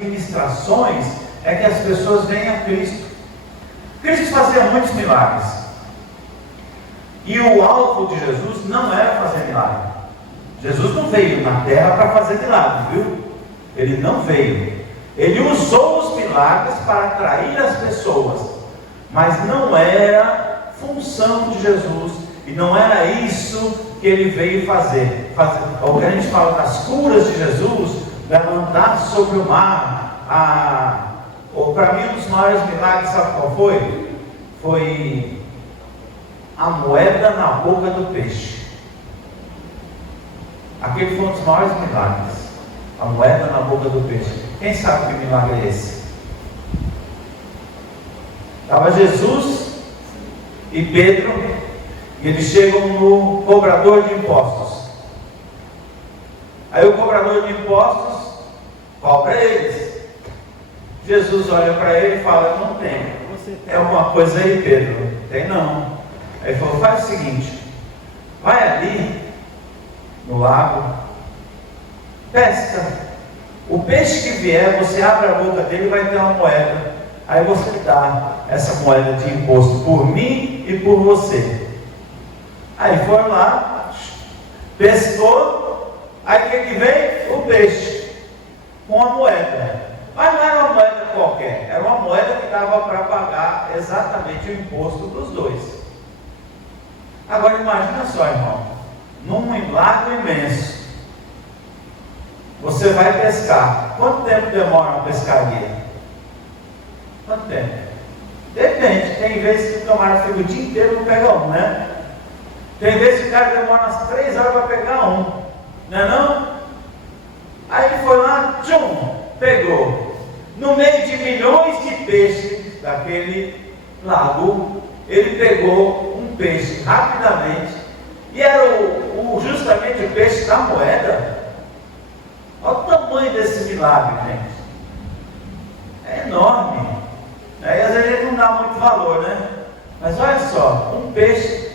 ministrações é que as pessoas veem a Cristo. Cristo fazia muitos milagres. E o alvo de Jesus não era fazer milagre. Jesus não veio na terra para fazer milagre, viu? Ele não veio. Ele usou os milagres para atrair as pessoas, mas não era função de Jesus, e não era isso que ele veio fazer. O que a gente fala das curas de Jesus, levantar sobre o mar, para mim um dos maiores milagres, sabe qual foi? Foi a moeda na boca do peixe. Aquele foi um dos maiores milagres, a moeda na boca do peixe. Quem sabe que milagre é esse? Estava Jesus e Pedro, e eles chegam no cobrador de impostos. Aí o cobrador de impostos cobra eles. Jesus olha para ele e fala: não tem. É alguma coisa aí, Pedro? Tem não. Aí ele falou: faz o seguinte, vai ali no lago, pesca. O peixe que vier, você abre a boca dele e vai ter uma moeda. Aí você dá essa moeda de imposto por mim e por você. Aí foi lá, pescou. Aí o que veio? O peixe com a moeda. Mas não era uma moeda qualquer, era uma moeda que dava para pagar exatamente o imposto dos dois. Agora imagina só, irmão, num lago imenso, você vai pescar. Quanto tempo demora uma pescaria? Quanto tempo? Depende. Tem vezes que o camarada fica o dia inteiro não pega um, né? Tem vezes que o cara demora umas 3 horas para pegar um, não é não? Aí ele foi lá, tchum, pegou. No meio de milhões de peixes daquele lago, ele pegou um peixe rapidamente, e era justamente o peixe da moeda. Olha o tamanho desse milagre, gente. É enorme. Aí às vezes ele não dá muito valor, né? Mas olha só, um peixe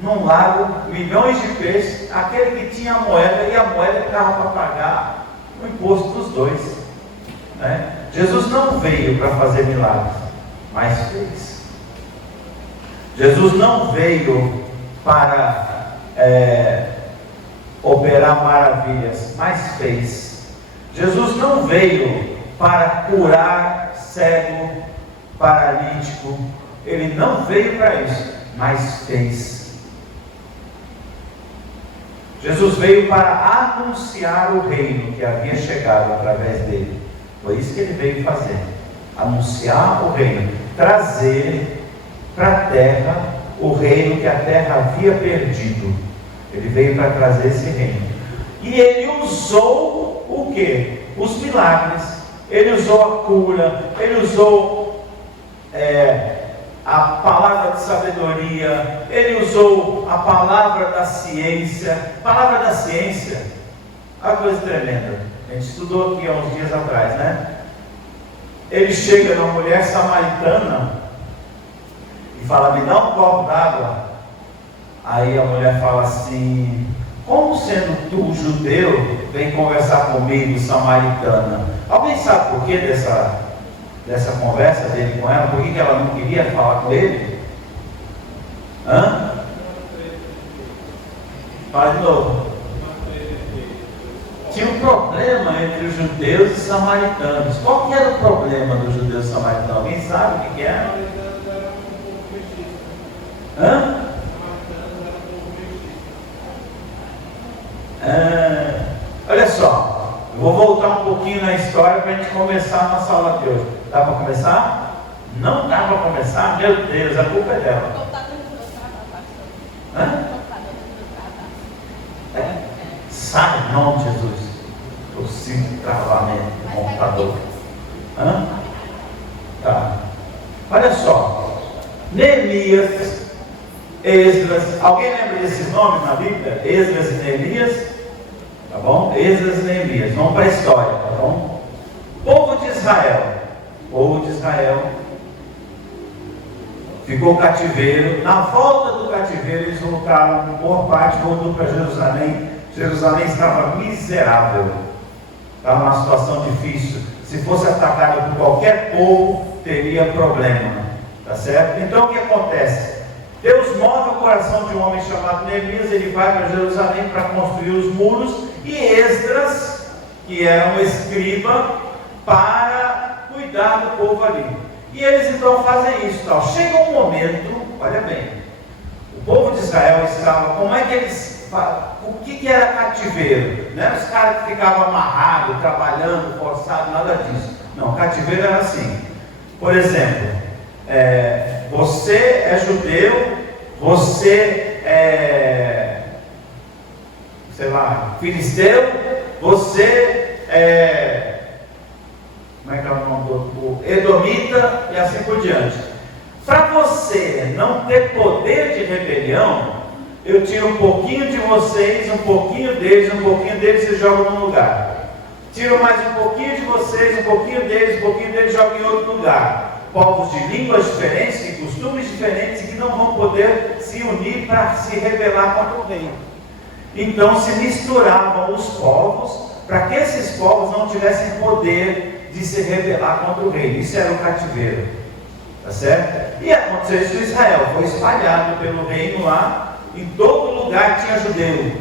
num lago, milhões de peixes, aquele que tinha a moeda, e a moeda que dava para pagar o imposto dos dois, né? Jesus não veio para fazer milagres, mas fez. Jesus não veio para operar maravilhas, mas fez. Jesus não veio para curar cego, paralítico. Ele não veio para isso, mas fez. Jesus veio para anunciar o reino que havia chegado através dele. Foi isso que ele veio fazer, anunciar o reino, trazer para a terra o reino que a terra havia perdido. Ele veio para trazer esse reino. E ele usou o quê? Os milagres. Ele usou a cura, ele usou a palavra de sabedoria, ele usou a palavra da ciência. Palavra da ciência, uma coisa tremenda. A gente estudou aqui há uns dias atrás, né? Ele chega numa mulher samaritana e fala: me dá um copo d'água. Aí a mulher fala assim: como sendo tu judeu, vem conversar comigo, samaritana? Alguém sabe por que dessa conversa dele com ela? Por que ela não queria falar com ele? Fala de novo. Tinha um problema entre os judeus e samaritanos. Qual que era o problema dos judeus e samaritanos? Alguém sabe o que era? Olha só, eu vou voltar um pouquinho na história para a gente começar a nossa aula de hoje. Dá para começar? Não dá para começar? Meu Deus, a culpa é dela. Sai, em nome de Jesus. Eu sinto travamento do computador. Tá. Olha só, Neemias, Esdras. Alguém lembra desses nomes na Bíblia? Esdras e Neemias. Tá bom? Esdras e Neemias. Vamos para a história, tá bom? Povo de Israel. Povo de Israel ficou cativeiro. Na volta do cativeiro, eles voltaram, boa parte voltou para Jerusalém. Jerusalém estava miserável, estava numa situação difícil. Se fosse atacado por qualquer povo, teria problema. Tá certo? Então o que acontece? Deus move o coração de um homem chamado Neemias, ele vai para Jerusalém para construir os muros, e Esdras, que era um escriba, para cuidar do povo ali. E eles então fazem isso. Tal. Chega um momento, olha bem, o povo de Israel estava, como é que eles, o que era cativeiro? Não eram os caras que ficavam amarrados, trabalhando, forçados, nada disso. Não, cativeiro era assim. Por exemplo, você é judeu, você é, sei lá, filisteu, você é, como é que é o nome do edomita, e assim por diante. Para você não ter poder de rebelião, eu tiro um pouquinho de vocês, um pouquinho deles e jogo num lugar. Tiro mais um pouquinho de vocês, um pouquinho deles e jogo em outro lugar. Povos de línguas diferentes, de costumes diferentes, que não vão poder se unir para se rebelar contra o rei. Então se misturavam os povos, para que esses povos não tivessem poder de se rebelar contra o rei. Isso era o cativeiro, tá certo? E aconteceu isso com Israel, foi espalhado pelo reino lá, em todo lugar tinha judeu,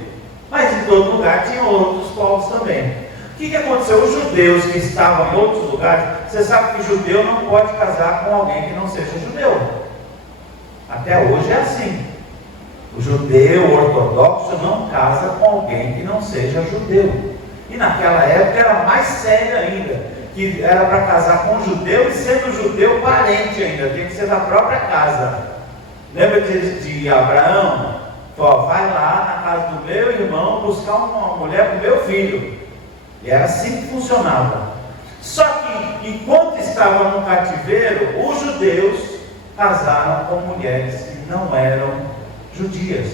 mas em todo lugar tinha outros povos também. O que aconteceu? Os judeus que estavam em outros lugares, você sabe que judeu não pode casar com alguém que não seja judeu. Até hoje é assim. O judeu ortodoxo não casa com alguém que não seja judeu. E naquela época era mais sério ainda, que era para casar com um judeu e sendo judeu parente ainda, tinha que ser da própria casa. Lembra de Abraão? Vai lá na casa do meu irmão buscar uma mulher para o meu filho. E era assim que funcionava. Só que, enquanto estavam no cativeiro, os judeus casaram com mulheres que não eram judias.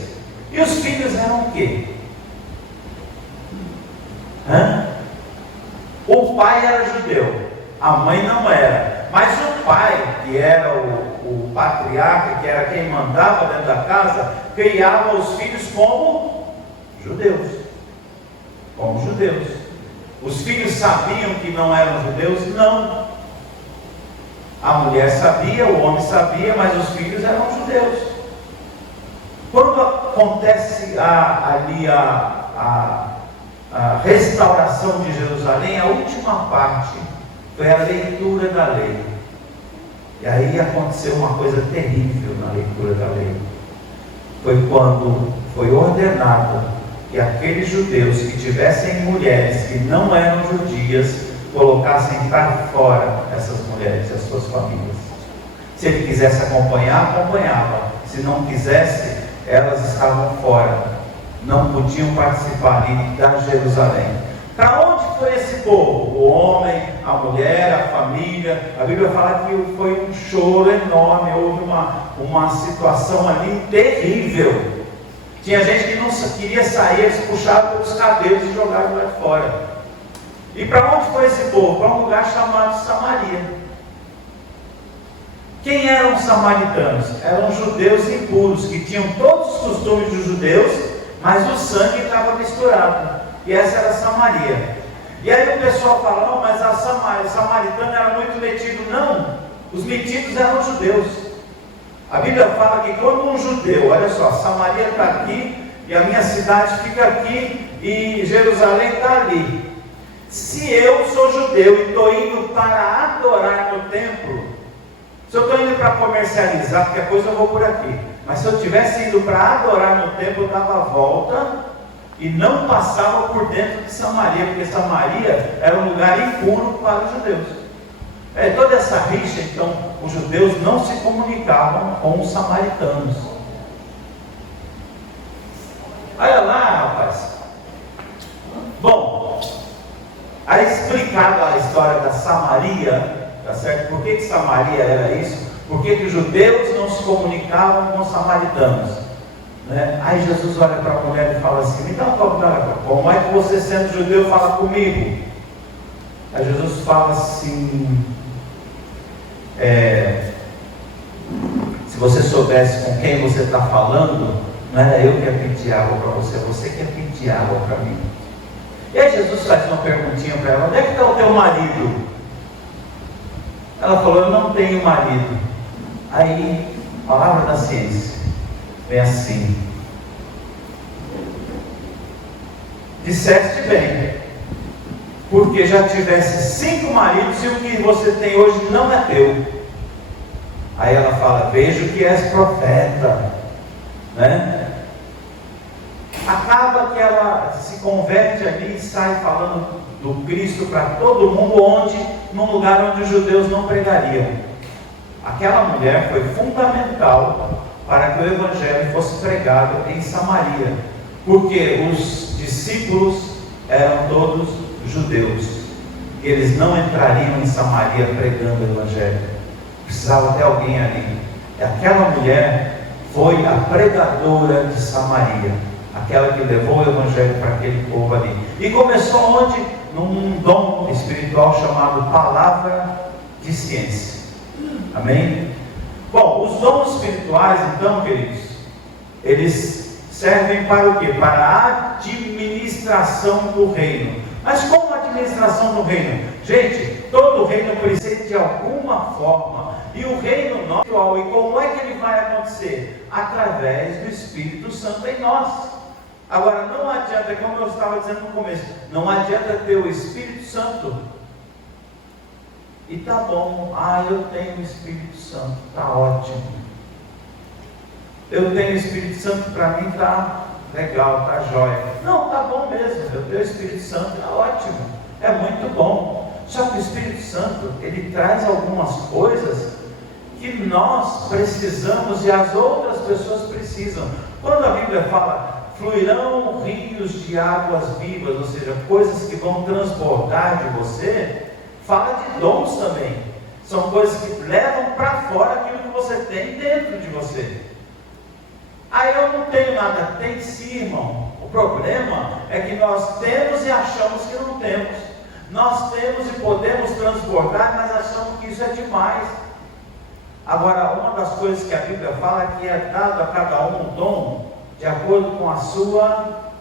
E os filhos eram o quê? O pai era judeu, a mãe não era. Mas o pai, que era o patriarca, que era quem mandava dentro da casa, criava os filhos como judeus. Como judeus. Os filhos sabiam que não eram judeus? Não. A mulher sabia, o homem sabia, mas os filhos eram judeus. Quando acontece ali a restauração de Jerusalém, a última parte foi a leitura da lei. E aí aconteceu uma coisa terrível na leitura da lei. Foi quando foi ordenado que aqueles judeus que tivessem mulheres que não eram judias, colocassem para fora essas mulheres e as suas famílias. Se ele quisesse acompanhar, acompanhava. Se não quisesse, elas estavam fora. Não podiam participar ali da Jerusalém. Para onde foi esse povo? O homem, a mulher, a família. A Bíblia fala que foi um choro enorme, houve uma situação ali terrível. Tinha gente que não queria sair, eles puxavam pelos cabelos e jogavam lá de fora. E para onde foi esse povo? Para um lugar chamado Samaria. Quem eram os samaritanos? Eram judeus impuros, que tinham todos os costumes dos judeus, mas o sangue estava misturado. E essa era Samaria. E aí o pessoal fala, não, mas o samaritano era muito metido. Não, os metidos eram os judeus. A Bíblia fala que quando um judeu, olha só, Samaria está aqui, e a minha cidade fica aqui, e Jerusalém está ali. Se eu sou judeu e estou indo para adorar no templo, se eu estou indo para comercializar, porque a coisa eu vou por aqui, mas se eu estivesse indo para adorar no templo, eu dava a volta e não passava por dentro de Samaria, porque Samaria era um lugar impuro para os judeus. Toda essa rixa, então, os judeus não se comunicavam com os samaritanos. Olha lá, rapaz. Bom, aí explicado a história da Samaria, tá certo? Por que Samaria era isso? Por que os judeus não se comunicavam com os samaritanos? Né? Aí Jesus olha para a mulher e fala assim, me dá um copo d'água. Como é que você, sendo judeu, fala comigo? Aí Jesus fala assim, se você soubesse com quem você está falando, não era eu que ia pedir água para você, você que ia pedir água para mim. E aí Jesus faz uma perguntinha para ela, onde é que está o teu marido? Ela falou: eu não tenho marido. Aí, palavra da ciência, vem assim: disseste bem, porque já tivesse 5 maridos e o que você tem hoje não é teu. Aí ela fala: vejo que és profeta, né? Acaba que ela se converte ali e sai falando do Cristo para todo mundo, num lugar onde os judeus não pregariam. Aquela mulher foi fundamental para que o Evangelho fosse pregado em Samaria, porque os discípulos eram todos judeus, eles não entrariam em Samaria pregando o Evangelho, precisava ter alguém ali. E aquela mulher foi a pregadora de Samaria, aquela que levou o Evangelho para aquele povo ali. E começou onde? Num dom espiritual chamado palavra de ciência. Amém? Bom, os dons espirituais, então, queridos, eles servem para o quê? Para a administração do reino. Mas como administração do reino? Gente, todo reino precisa de alguma forma. E o reino nosso, e como é que ele vai acontecer? Através do Espírito Santo em nós. Agora, não adianta, como eu estava dizendo no começo, não adianta ter o Espírito Santo e tá bom, eu tenho o Espírito Santo, tá ótimo. Eu tenho o Espírito Santo, para mim tá legal, tá jóia. Não, tá bom mesmo, eu tenho o Espírito Santo, é ótimo, é muito bom. Só que o Espírito Santo, ele traz algumas coisas que nós precisamos e as outras pessoas precisam. Quando a Bíblia fala fluirão rios de águas vivas, ou seja, coisas que vão transbordar de você, fala de dons também. São coisas que levam para fora aquilo que você tem dentro de você. Eu não tenho nada. Tem sim, irmão. O problema é que nós temos e achamos que não temos. Nós temos e podemos transbordar, mas achamos que isso é demais. Agora, uma das coisas que a Bíblia fala é que é dado a cada um um dom de acordo com a sua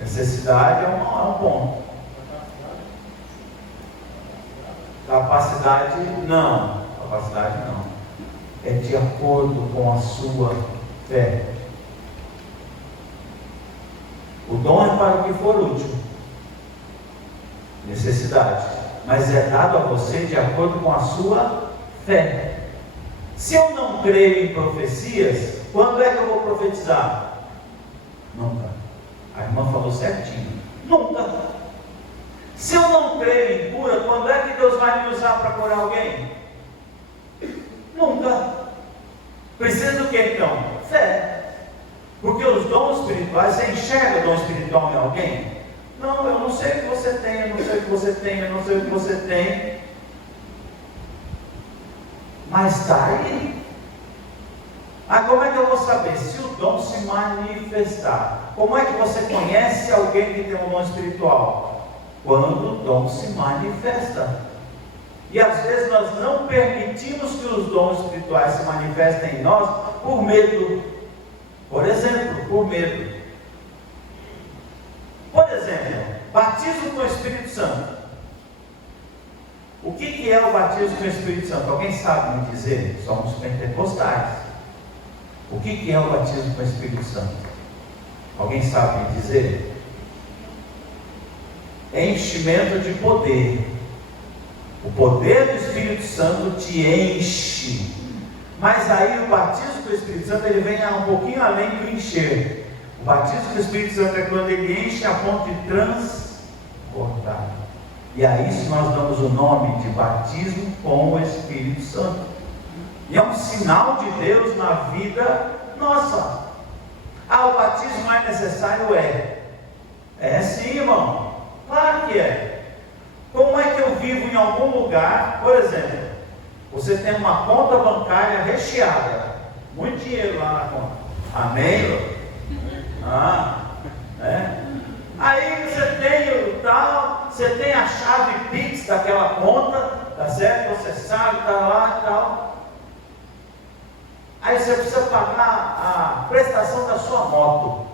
necessidade. É um ponto. Capacidade não. É de acordo com a sua fé. O dom é para o que for útil. Necessidade. Mas é dado a você de acordo com a sua fé. Se eu não creio em profecias, quando é que eu vou profetizar? Nunca. A irmã falou certinho. Nunca. Se eu não creio em cura, quando é que Deus vai me usar para curar alguém? Nunca. Precisa do que então? Fé. Porque os dons espirituais, você enxerga o dom espiritual em alguém? Não, eu não sei o que você tem, eu não sei o que você tem, eu não sei o que você tem. Mas está aí. Como é que eu vou saber? Se o dom se manifestar. Como é que você conhece alguém que tem um dom espiritual? Quando o dom se manifesta. E às vezes nós não permitimos que os dons espirituais se manifestem em nós por medo. Por exemplo, por medo. Por exemplo, batismo com o Espírito Santo. O que é o batismo com o Espírito Santo? Alguém sabe me dizer? Somos pentecostais. O que é o batismo com o Espírito Santo? Alguém sabe me dizer? Enchimento de poder. O poder do Espírito Santo te enche. Mas aí o batismo com o Espírito Santo, ele vem um pouquinho além do encher. O batismo do Espírito Santo é quando ele enche a ponto de transbordar. E a isso nós damos o nome de batismo com o Espírito Santo. E é um sinal de Deus na vida nossa. O batismo é necessário? É sim, irmão. Claro que é. Como é que eu vivo em algum lugar? Por exemplo, você tem uma conta bancária recheada, muito dinheiro lá na conta. Amém? Aí você tem o tal, você tem a chave Pix daquela conta, tá certo? Você sabe, tá lá e tal. Aí você precisa pagar a prestação da sua moto.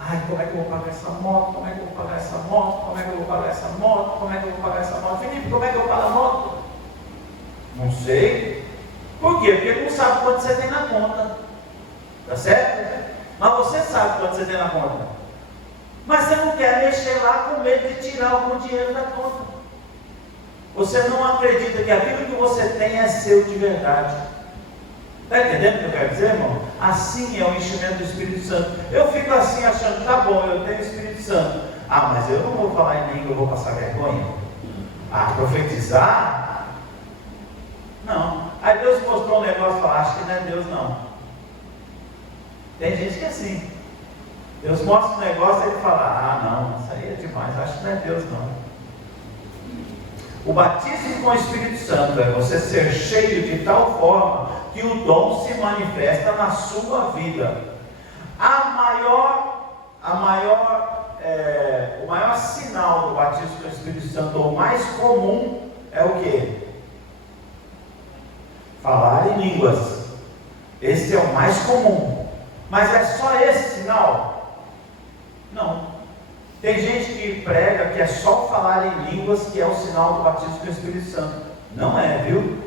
Ai, como é que eu vou pagar essa moto? Como é que eu vou pagar essa moto? Como é que eu vou pagar essa moto? Como é que eu vou pagar essa moto? Felipe, como é que eu pago a moto? Não sei. Por quê? Porque ele não sabe quanto você tem na conta. Tá certo? Mas você sabe quanto você tem na conta. Mas você não quer mexer lá com medo de tirar algum dinheiro da conta. Você não acredita que aquilo que você tem é seu de verdade. Está entendendo o que eu quero dizer, irmão? Assim é o enchimento do Espírito Santo. Eu fico assim achando, tá bom, eu tenho o Espírito Santo. Ah, mas eu não vou falar em língua, eu vou passar vergonha. Ah, profetizar? Não. Aí Deus mostrou um negócio e falou, acho que não é Deus não. Tem gente que é assim. Deus mostra um negócio e ele fala, ah não, isso aí é demais, acho que não é Deus não. O batismo com o Espírito Santo é você ser cheio de tal forma que o dom se manifesta na sua vida. O maior sinal do batismo com o Espírito Santo, ou mais comum, é o quê? Falar em línguas. Esse é o mais comum. Mas é só esse sinal? Não. Tem gente que prega que é só falar em línguas que é o sinal do batismo com o Espírito Santo. Não é, viu?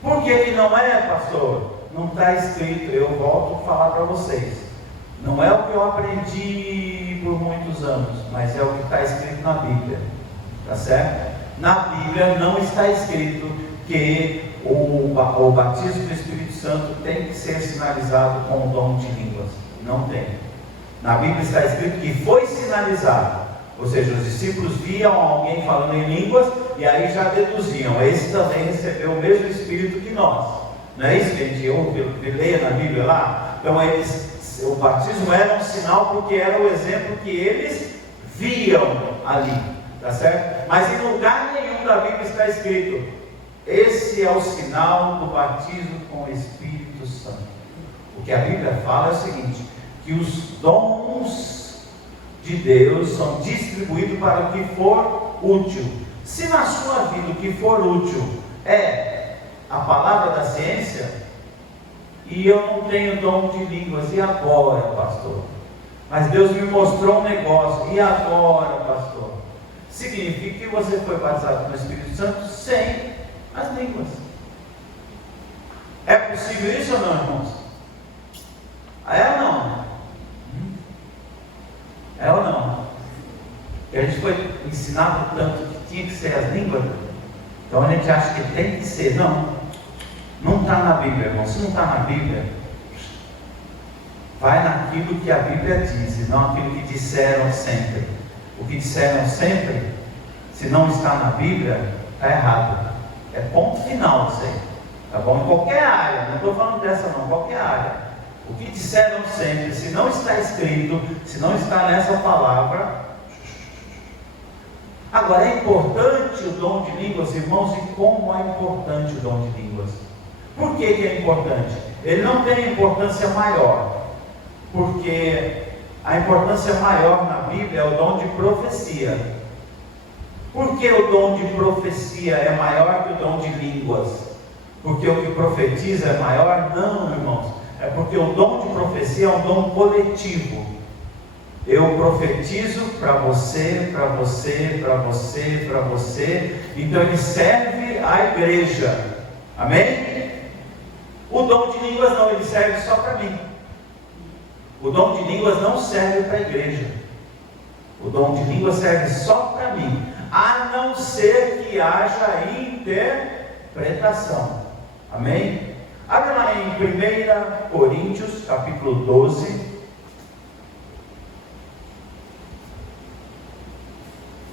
Por que não é, pastor? Não está escrito. Eu volto a falar para vocês. Não é o que eu aprendi por muitos anos, mas é o que está escrito na Bíblia. Tá certo? Na Bíblia não está escrito que o batismo do Espírito Santo tem que ser sinalizado com o dom de línguas. Não tem. Na Bíblia está escrito que foi sinalizado, ou seja, os discípulos viam alguém falando em línguas e aí já deduziam, esse também recebeu o mesmo Espírito que nós. Não é isso que a gente ouve, leia na Bíblia lá? Então o batismo era um sinal porque era o exemplo que eles viam ali, tá certo? Mas em lugar nenhum da Bíblia está escrito, esse é o sinal do batismo com o Espírito Santo. O que a Bíblia fala é o seguinte, que os dons de Deus são distribuídos para o que for útil. Se na sua vida o que for útil é a palavra da ciência, e eu não tenho dom de línguas, e agora, pastor? Mas Deus me mostrou um negócio, e agora, pastor? Significa que você foi batizado no Espírito Santo sem as línguas. É possível isso ou não, irmãos? É ou não? É ou não? E a gente foi ensinado tanto que tinha que ser as línguas, então a gente acha que tem que ser. Não está na Bíblia, irmão. Se não está na Bíblia, vai naquilo que a Bíblia diz e não aquilo que disseram sempre. O que disseram sempre, se não está na Bíblia, está errado. É ponto final isso aí, tá bom? Em qualquer área, não estou falando dessa não, qualquer área. O que disseram sempre, se não está escrito, se não está nessa palavra. Agora, é importante o dom de línguas, irmãos, e como é importante o dom de línguas? Por que é importante? Ele não tem importância maior, porque a importância maior na Bíblia é o dom de profecia. Por que o dom de profecia é maior que o dom de línguas? Porque o que profetiza é maior? Não, irmãos. É porque o dom de profecia é um dom coletivo. Eu profetizo para você, para você, para você, para você. Então ele serve à igreja. Amém? O dom de línguas não, ele serve só para mim. O dom de línguas não serve para a igreja. O dom de línguas serve só para mim. A não ser que haja interpretação. Amém? Abre lá em 1 Coríntios, capítulo 12,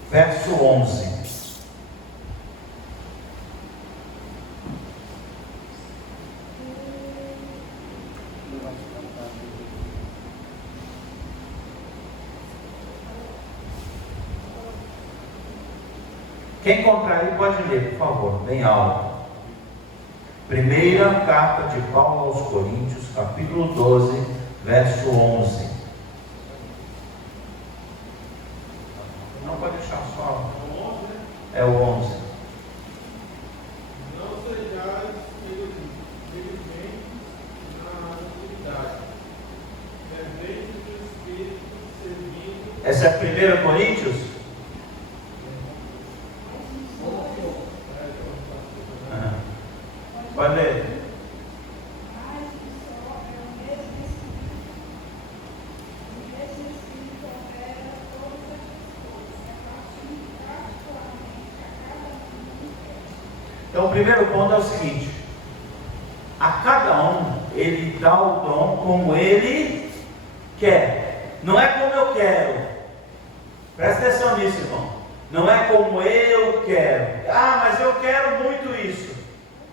verso 11. Quem encontrar aí pode ler, por favor, bem alto. Primeira carta de Paulo aos Coríntios, capítulo 12, verso 11. Não pode deixar só. É o 11. Não sejais diligentes na atividade, serventes do Espírito Essa é 1 Coríntios? Pode ler. Então, o primeiro ponto é o seguinte: a cada um ele dá o dom como ele quer, não é como eu quero. Presta atenção nisso, irmão. Não é como eu quero. Ah, mas eu quero muito isso.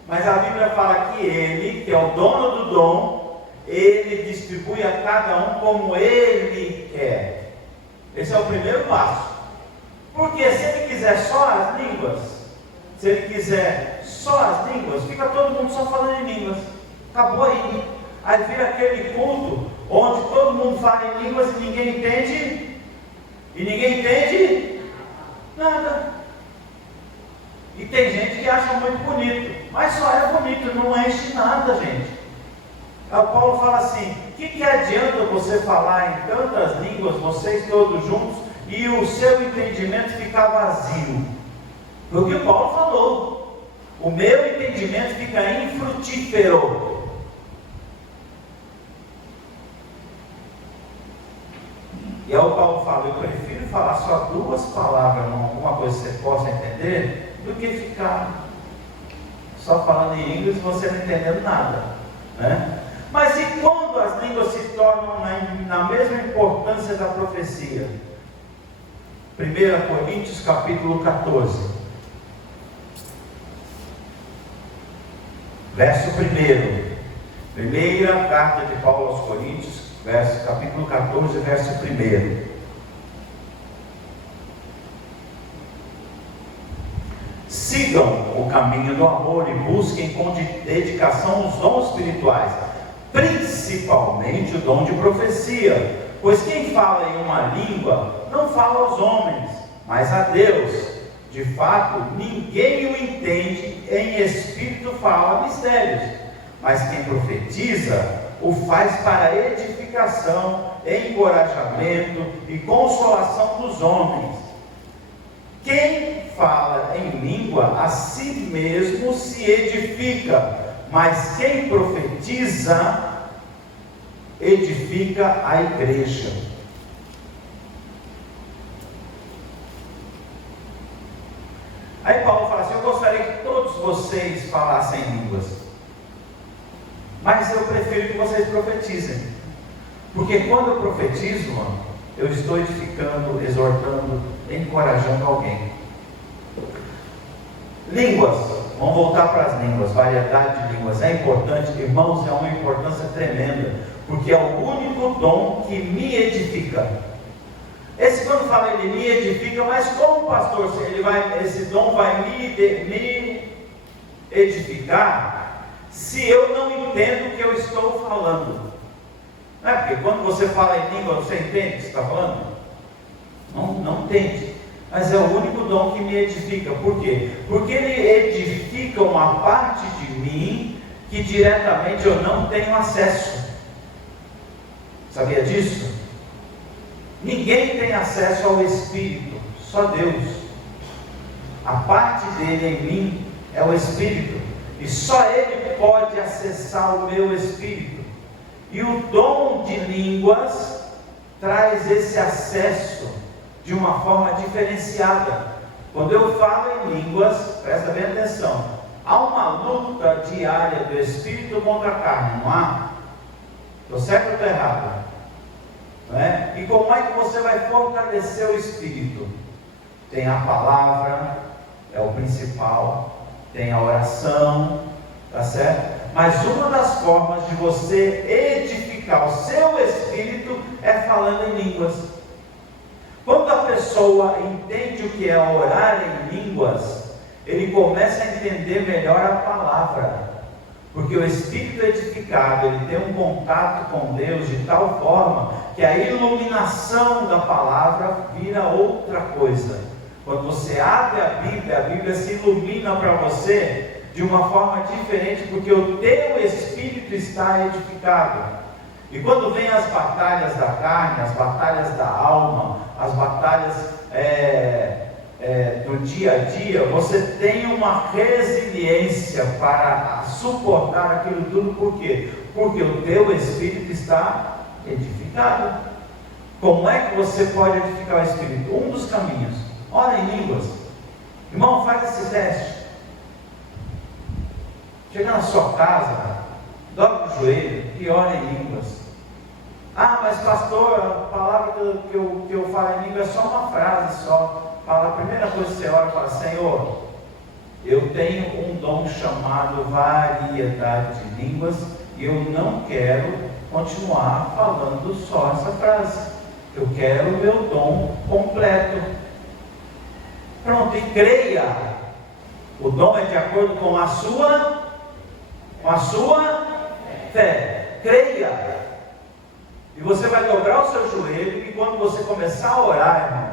Mas a Bíblia fala que ele, que é o dono do dom, ele distribui a cada um como ele quer. Esse é o primeiro passo. Porque se ele quiser só as línguas, se ele quiser só as línguas, fica todo mundo só falando em línguas. Acabou aí. Aí vira aquele culto onde todo mundo fala em línguas e ninguém entende. E ninguém entende nada. E tem gente que acha muito bonito, mas só é bonito, não enche nada, gente. O Paulo fala assim: o que adianta você falar em tantas línguas, vocês todos juntos, e o seu entendimento ficar vazio? Foi o que o Paulo falou: o meu entendimento fica infrutífero. E aí o Paulo fala: eu prefiro falar só 2 palavras, alguma coisa que você possa entender, do que ficar só falando em línguas e você não entendendo nada, né? Mas e quando as línguas se tornam na mesma importância da profecia? 1 Coríntios capítulo 14, verso 1. Primeira carta de Paulo aos Coríntios, capítulo 14, verso 1. Sigam o caminho do amor e busquem com dedicação os dons espirituais, principalmente o dom de profecia, pois quem fala em uma língua não fala aos homens, mas a Deus. De fato, ninguém o entende, em espírito fala mistérios, mas quem profetiza o faz para edificação, encorajamento e consolação dos homens. Quem fala em língua a si mesmo se edifica, mas quem profetiza edifica a igreja. Aí Paulo fala assim: eu gostaria que todos vocês falassem línguas, mas eu prefiro que vocês profetizem, porque quando eu profetizo, eu estou edificando, exortando, encorajando alguém. Línguas, vamos voltar para as línguas, variedade de línguas, é importante, irmãos, é uma importância tremenda, porque é o único dom que me edifica. Esse, quando fala ele me edifica, mas como pastor, esse dom vai me edificar, se eu não entendo o que eu estou falando? Não é porque quando você fala em língua, você entende o que você está falando? Não entende. Mas é o único dom que me edifica. Por quê? Porque ele edifica uma parte de mim que diretamente eu não tenho acesso. Sabia disso? Ninguém tem acesso ao Espírito, só Deus. A parte dele em mim é o Espírito, e só Ele pode acessar o meu Espírito. E o dom de línguas traz esse acesso de uma forma diferenciada. Quando eu falo em línguas, presta bem atenção, há uma luta diária do Espírito contra a carne, não há? Estou certo ou estou errado? Não é? E como é que você vai fortalecer o Espírito? Tem a palavra, é o principal, tem a oração, tá certo? Mas uma das formas de você edificar o seu Espírito é falando em línguas. Quando a pessoa entende o que é orar em línguas, ele começa a entender melhor a palavra, porque o Espírito edificado, ele tem um contato com Deus de tal forma que a iluminação da palavra vira outra coisa. Quando você abre a Bíblia se ilumina para você de uma forma diferente, porque o teu Espírito está edificado. E quando vem as batalhas da carne, as batalhas da alma, as batalhas do dia a dia, você tem uma resiliência para suportar aquilo tudo. Por quê? Porque o teu espírito está edificado. Como é que você pode edificar o espírito? Um dos caminhos: ora em línguas. Irmão, faz esse teste. Chega na sua casa, dobra o joelho e ora em línguas. Ah, mas pastor, a palavra que eu falo em língua é só uma frase só. Fala, a primeira coisa que você ora, fala: Senhor, eu tenho um dom chamado variedade de línguas e eu não quero continuar falando só essa frase. Eu quero o meu dom completo. Pronto, e creia. O dom é de acordo com a sua fé. Creia. E você vai dobrar o seu joelho, e quando você começar a orar, irmão,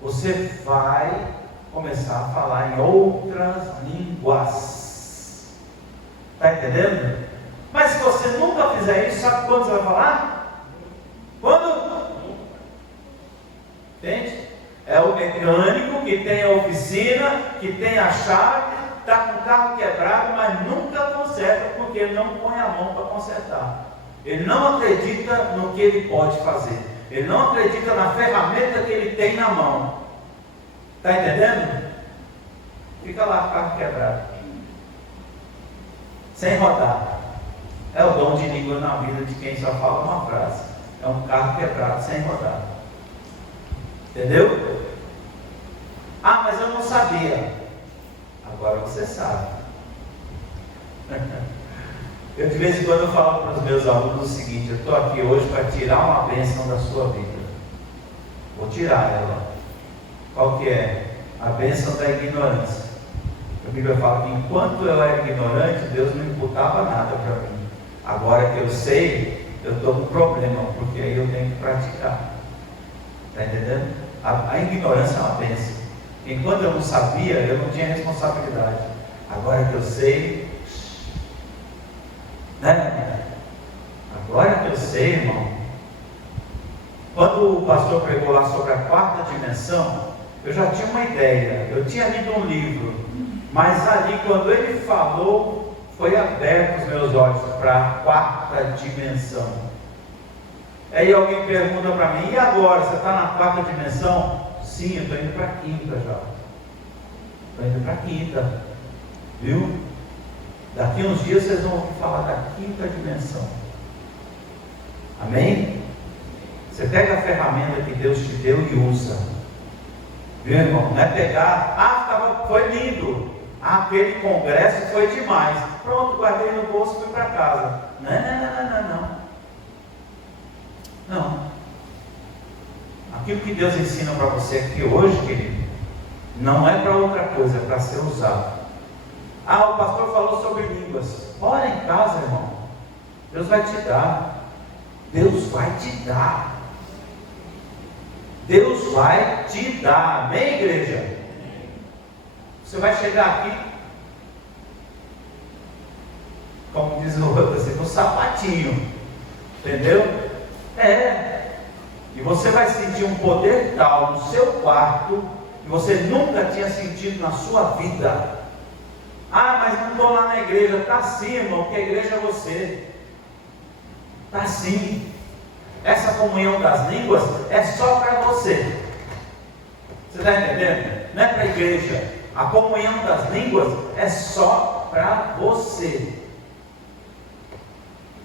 você vai começar a falar em outras línguas. Está entendendo? Mas se você nunca fizer isso, sabe quando você vai falar? Quando? Entende? É o mecânico que tem a oficina, que tem a chave, está com o carro quebrado, mas nunca conserta, porque ele não põe a mão para consertar. Ele não acredita no que ele pode fazer. Ele não acredita na ferramenta que ele tem na mão. Está entendendo? Fica lá com o carro quebrado, sem rodar. É o dom de língua na vida de quem só fala uma frase. É um carro quebrado sem rodar. Entendeu? Ah, mas eu não sabia. Agora você sabe. Eu de vez em quando eu falo para os meus alunos o seguinte: eu estou aqui hoje para tirar uma bênção da sua vida. Vou tirar ela. Qual que é? A bênção da ignorância. A Bíblia fala que enquanto eu era ignorante, Deus não imputava nada para mim. Agora que eu sei, eu estou com problema, porque aí eu tenho que praticar. Está entendendo? A ignorância é uma bênção. Enquanto eu não sabia, eu não tinha responsabilidade. Agora que eu sei, né? Agora que eu sei, irmão. Quando o pastor pregou lá sobre a quarta dimensão, eu já tinha uma ideia. Eu tinha lido um livro, mas ali, quando ele falou, foi aberto os meus olhos para a quarta dimensão. Aí alguém pergunta para mim: e agora? Você está na quarta dimensão? Sim, eu estou indo para a quinta já. Estou indo para a quinta. Viu? Daqui uns dias vocês vão ouvir falar da quinta dimensão. Amém? Você pega a ferramenta que Deus te deu e usa. Viu, irmão? Não é pegar, foi lindo. Aquele congresso foi demais. Pronto, guardei no bolso e fui para casa. Não. Aquilo que Deus ensina para você aqui hoje, querido, não é para outra coisa, é para ser usado. Ah, o pastor falou sobre línguas. Ora em casa, irmão. Deus vai te dar. Deus vai te dar. Deus vai te dar. Amém, igreja? Você vai chegar aqui, como diz o outro assim, no sapatinho. Entendeu? E você vai sentir um poder tal no seu quarto que você nunca tinha sentido na sua vida. Ah, mas não estou lá na igreja. Está sim, irmão, porque a igreja é você. Está sim. Essa comunhão das línguas é só para você. Você está entendendo? Não é para a igreja. A comunhão das línguas é só para você.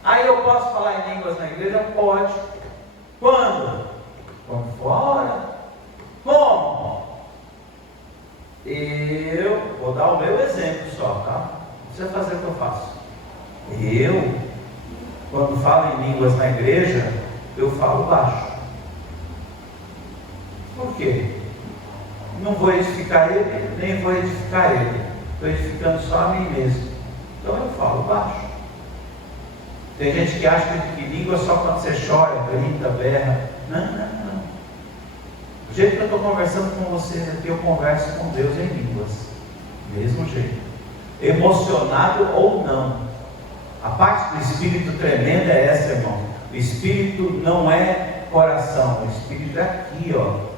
Aí eu posso falar em línguas na igreja? Pode. Quando? Quando fora. Como? Eu vou dar o meu exemplo só, tá? Não precisa fazer o que eu faço. Eu, quando falo em línguas na igreja, eu falo baixo. Por quê? Não vou edificar ele, nem vou edificar ele. Estou edificando só a mim mesmo. Então eu falo baixo. Tem gente que acha que língua é só quando você chora, grita, berra. Não. Do jeito que eu estou conversando com vocês aqui, eu converso com Deus em línguas. Mesmo jeito. Emocionado ou não. A parte do Espírito tremenda é essa, irmão. O Espírito não é coração, o Espírito é aqui, ó.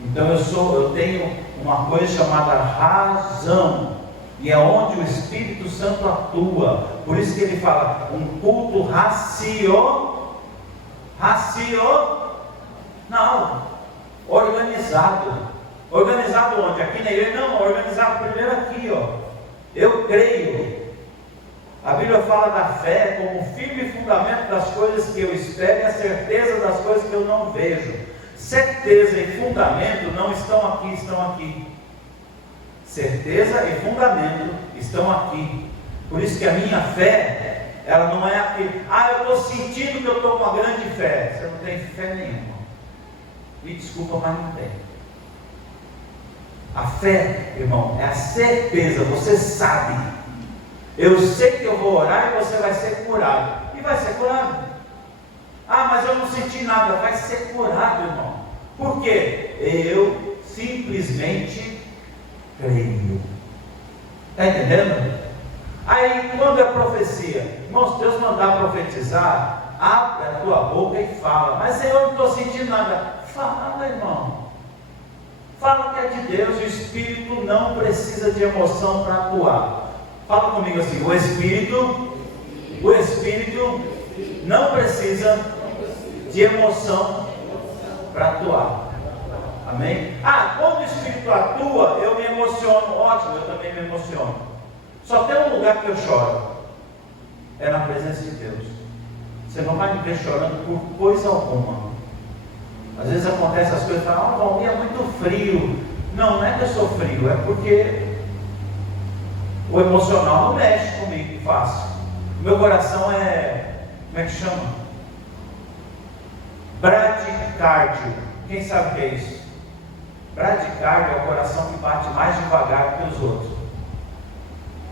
Então eu tenho uma coisa chamada razão, e é onde o Espírito Santo atua. Por isso que ele fala, um culto não, organizado. Organizado onde? Aqui na igreja? Não, organizado primeiro aqui, ó. Eu creio. A Bíblia fala da fé como o firme fundamento das coisas que eu espero e a certeza das coisas que eu não vejo. Certeza e fundamento não estão aqui, estão aqui. Certeza e fundamento estão aqui. Por isso que a minha fé, ela não é aquele, eu estou sentindo que eu estou com uma grande fé. Você não tem fé nenhuma. Me desculpa, mas não tem. A fé, irmão, é a certeza, você sabe. Eu sei que eu vou orar e você vai ser curado. E vai ser curado. Mas eu não senti nada. Vai ser curado, irmão. Por quê? Eu simplesmente creio. Está entendendo? Aí, quando é profecia, irmão, se Deus mandar profetizar, abre a tua boca e fala. Mas Senhor, eu não estou sentindo nada. Fala, irmão. Fala que é de Deus. O Espírito não precisa de emoção para atuar. Fala comigo assim, o Espírito não precisa de emoção para atuar. Amém? Quando o Espírito atua, eu me emociono. Ótimo, eu também me emociono. Só tem um lugar que eu choro. É na presença de Deus. Você não vai me ver chorando por coisa alguma. Às vezes acontece as coisas e falam, Valmir, é muito frio. Não é que eu sou frio, é porque o emocional não mexe comigo fácil. O meu coração como é que chama? Bradicárdio. Quem sabe o que é isso? Bradicárdio é o coração que bate mais devagar que os outros.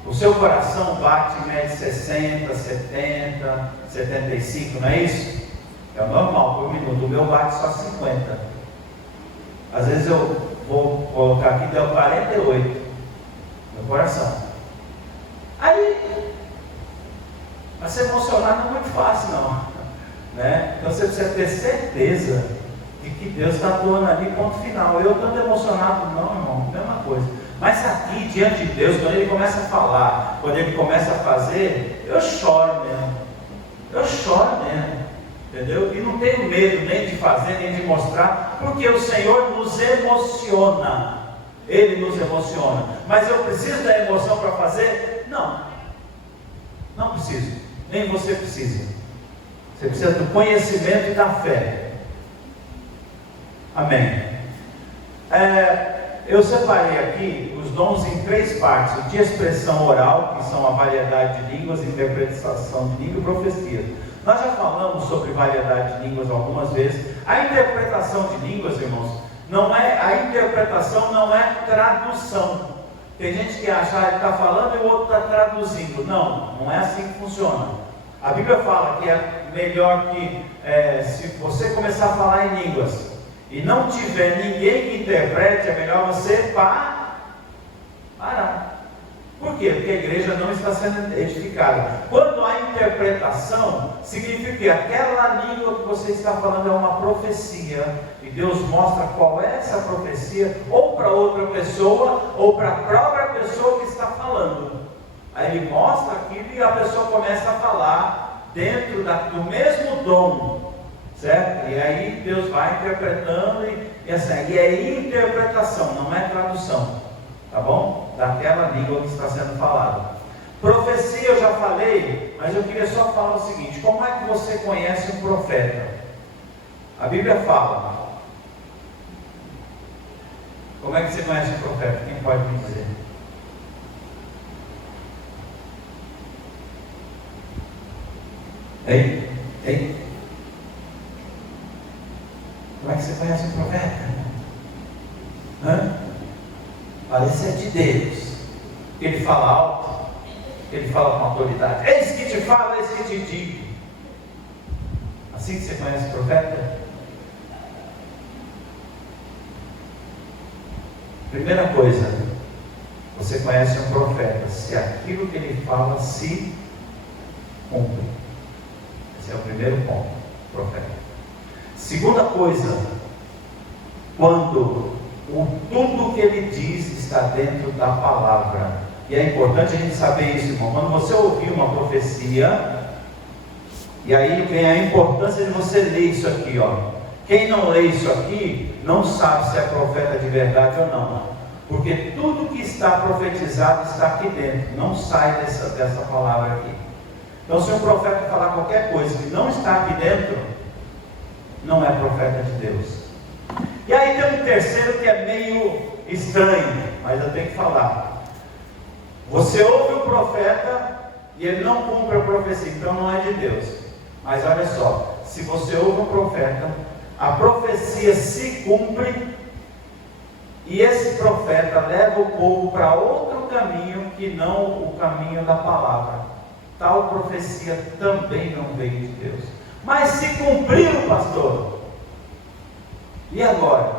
O seu coração bate em média 60, 70, 75, não é isso? É o normal por minuto. O meu bate só 50. Às vezes eu vou colocar aqui, deu 48. Meu coração. Mas se emocionar não é muito fácil, não. Né? Então você precisa ter certeza de que Deus está atuando ali, ponto final. Eu estou emocionado, não, irmão, mesma coisa. Mas aqui, diante de Deus, quando Ele começa a falar, quando Ele começa a fazer, eu choro mesmo. Eu choro mesmo. Entendeu? E não tenho medo nem de fazer, nem de mostrar, porque o Senhor nos emociona. Ele nos emociona. Mas eu preciso da emoção para fazer? Não. Não preciso. Nem você precisa. Você precisa do conhecimento e da fé. Amém. Eu separei aqui os dons em 3 partes: o de expressão oral, que são a variedade de línguas, interpretação de língua e profecia. Nós já falamos sobre variedade de línguas algumas vezes. A interpretação de línguas, irmãos, a interpretação não é tradução. Tem gente que acha que ele está falando e o outro está traduzindo. Não é assim que funciona. A Bíblia fala que é melhor que se você começar a falar em línguas e não tiver ninguém que interprete, é melhor você parar. Por quê? Porque a igreja não está sendo edificada. Quando há interpretação, significa que aquela língua que você está falando é uma profecia, e Deus mostra qual é essa profecia, ou para outra pessoa, ou para a própria pessoa que está falando. Aí Ele mostra aquilo e a pessoa começa a falar dentro do mesmo dom, certo? E aí Deus vai interpretando, e é interpretação, não é tradução. Tá bom? Daquela língua que está sendo falada. Profecia eu já falei, mas eu queria só falar o seguinte: como é que você conhece um profeta? A Bíblia fala. Como é que você conhece um profeta? Quem pode me dizer? Ei? Como é que você conhece um profeta? Parece é de Deus. Ele fala alto, ele fala com autoridade. Eis que te falo, eis que te digo. Assim que você conhece o profeta? Primeira coisa, você conhece um profeta se aquilo que ele fala se cumpre. Esse é o primeiro ponto, profeta. Segunda coisa, quando tudo que ele diz está dentro da palavra. E é importante a gente saber isso, irmão. Quando você ouvir uma profecia, e aí vem a importância de você ler isso aqui, ó. Quem não lê isso aqui, não sabe se é profeta de verdade ou não. Porque tudo que está profetizado está aqui dentro, não sai dessa palavra aqui. Então, se um profeta falar qualquer coisa que não está aqui dentro, não é profeta de Deus. E aí tem um terceiro que é meio estranho, mas eu tenho que falar. Você ouve o profeta e ele não cumpre a profecia, então não é de Deus. Mas olha só, se você ouve um profeta, a profecia se cumpre, e esse profeta leva o povo para outro caminho que não o caminho da palavra. Tal profecia também não veio de Deus. Mas se cumpriu, pastor, e agora?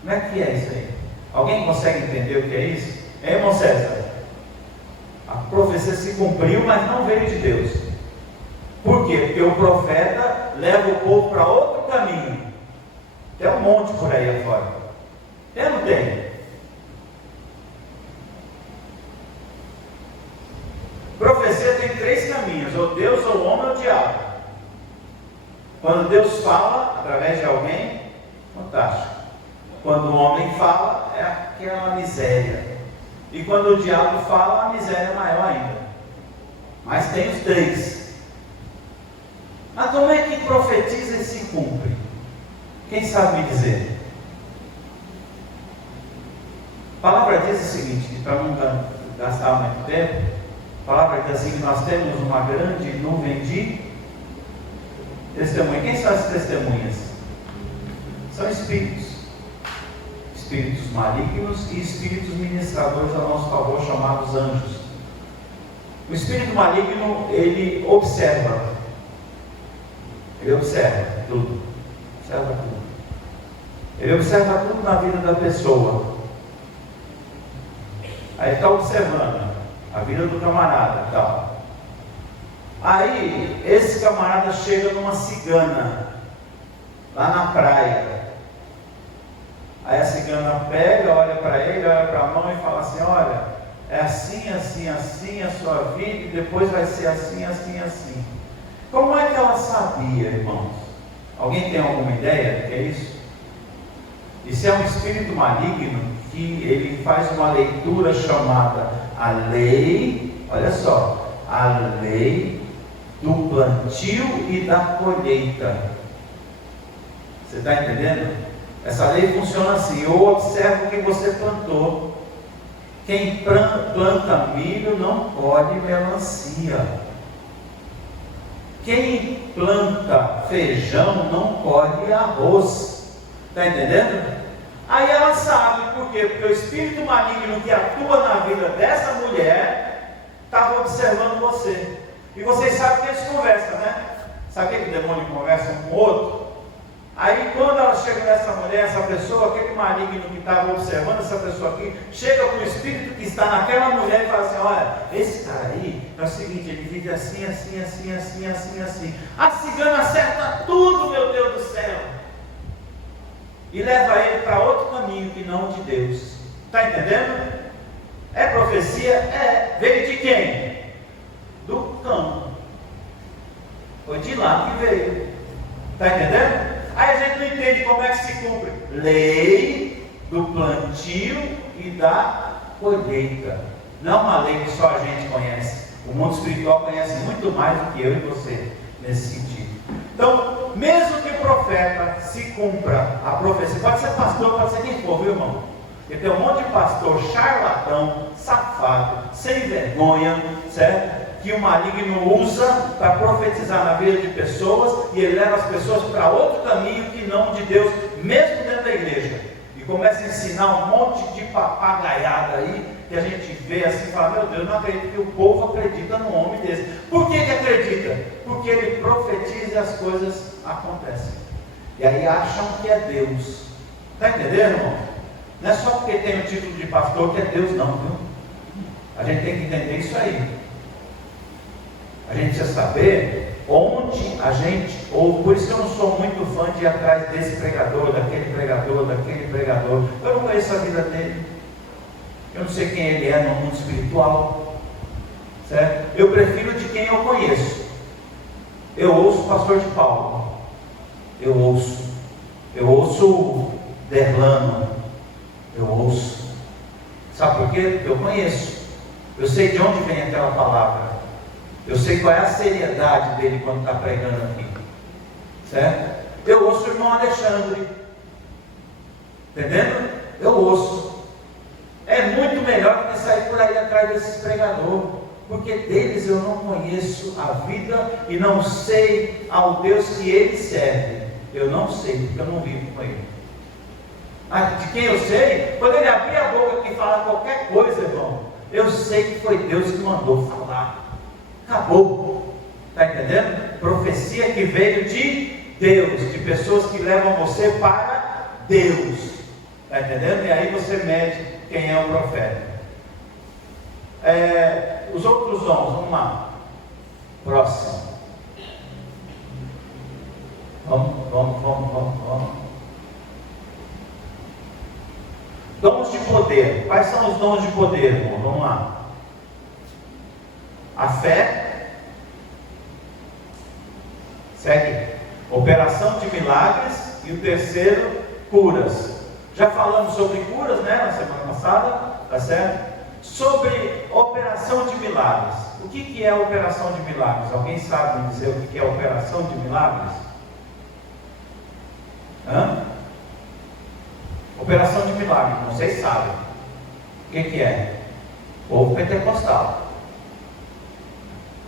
Como é que é isso aí? Alguém consegue entender o que é isso? Irmão César, a profecia se cumpriu, mas não veio de Deus. Por quê? Porque o profeta leva o povo para outro caminho. Tem um monte por aí afora. Tem ou não tem? Profecia tem 3 caminhos: ou Deus, ou o homem, ou o diabo. Quando Deus fala através de alguém, fantástico. Quando o homem fala, é aquela miséria. E quando o diabo fala, a miséria é maior ainda. Mas tem os 3. Mas como é que profetiza e se cumpre? Quem sabe me dizer? A palavra diz o seguinte, para não gastar muito tempo, a palavra diz assim, que nós temos uma grande nuvem de testemunhas. Quem são as testemunhas? São espíritos. Espíritos malignos e espíritos ministradores a nosso favor, chamados anjos. O espírito maligno, ele observa. Ele observa tudo. Observa tudo. Ele observa tudo na vida da pessoa. Aí está observando a vida do camarada e tal. Aí esse camarada chega numa cigana lá na praia. Aí a cigana pega, olha para ele, olha para a mão e fala assim: olha, é assim, assim, assim a sua vida, e depois vai ser assim, assim, assim. Como é que ela sabia, irmãos? Alguém tem alguma ideia do que é isso? Isso é um espírito maligno que ele faz uma leitura chamada a lei, olha só, a lei do plantio e da colheita. Você está entendendo? Essa lei funciona assim: eu observo o que você plantou. Quem planta milho não colhe melancia. Quem planta feijão não colhe arroz. Está entendendo? Aí ela sabe, por quê? Porque o espírito maligno que atua na vida dessa mulher estava observando você. E vocês sabem que eles conversam, né? Sabe que o demônio conversa um com o outro? Aí quando ela chega nessa mulher, essa pessoa, aquele maligno que estava observando essa pessoa aqui, chega com o espírito que está naquela mulher e fala assim: olha, esse cara aí é o seguinte, ele vive assim, assim, assim, assim, assim, assim. A cigana acerta tudo, meu Deus do céu, e leva ele para outro caminho que não de Deus. Está entendendo? É profecia? É. Veio de quem? Do campo. Foi de lá que veio. Está entendendo? Aí a gente não entende como é que se cumpre. Lei do plantio e da colheita. Não uma lei que só a gente conhece. O mundo espiritual conhece muito mais do que eu e você nesse sentido. Então, mesmo que o profeta se cumpra a profecia, pode ser pastor, pode ser quem for, viu, irmão? Porque tem um monte de pastor charlatão, safado, sem vergonha, certo? Que o maligno usa para profetizar na vida de pessoas, e ele leva as pessoas para outro caminho que não de Deus, mesmo dentro da igreja, e começa a ensinar um monte de papagaiada aí, que a gente vê assim e fala: meu Deus, não acredito que o povo acredita num homem desse. Por que acredita? Porque ele profetiza e as coisas acontecem, e aí acham que é Deus. Está entendendo, irmão? Não é só porque tem o título de pastor que é Deus, não, viu? A gente tem que entender isso aí. A A gente precisa saber onde a gente ouve. Por isso que eu não sou muito fã de ir atrás desse pregador, daquele pregador, daquele pregador. Eu não conheço a vida dele. Eu não sei quem ele é no mundo espiritual. Certo? Eu prefiro de quem eu conheço. Eu ouço o pastor de Paulo. Eu ouço o Derlano. Eu ouço. Sabe por quê? Porque eu conheço. Eu sei de onde vem aquela palavra. Eu sei qual é a seriedade dele quando está pregando aqui. Certo? Eu ouço o irmão Alexandre. Entendendo? Eu ouço. É muito melhor do que sair por aí atrás desses pregadores. Porque deles eu não conheço a vida e não sei ao Deus que ele serve. Eu não sei, porque eu não vivo com ele. Mas de quem eu sei, quando ele abrir a boca e falar qualquer coisa, irmão, eu sei que foi Deus que mandou falar. Acabou. Está entendendo? Profecia que veio de Deus, de pessoas que levam você para Deus. Está entendendo? E aí você mede quem é o profeta. Os outros dons, vamos lá. Próximo. Vamos. Dons de poder. Quais são os dons de poder, irmão? Vamos lá. A fé. Segue. Operação de milagres. E o terceiro, curas. Já falamos sobre curas, né? Na semana passada. Tá certo? Sobre operação de milagres. O que é operação de milagres? Alguém sabe me dizer o que é operação de milagres? Operação de milagres, vocês sabem. O que é? Povo pentecostal.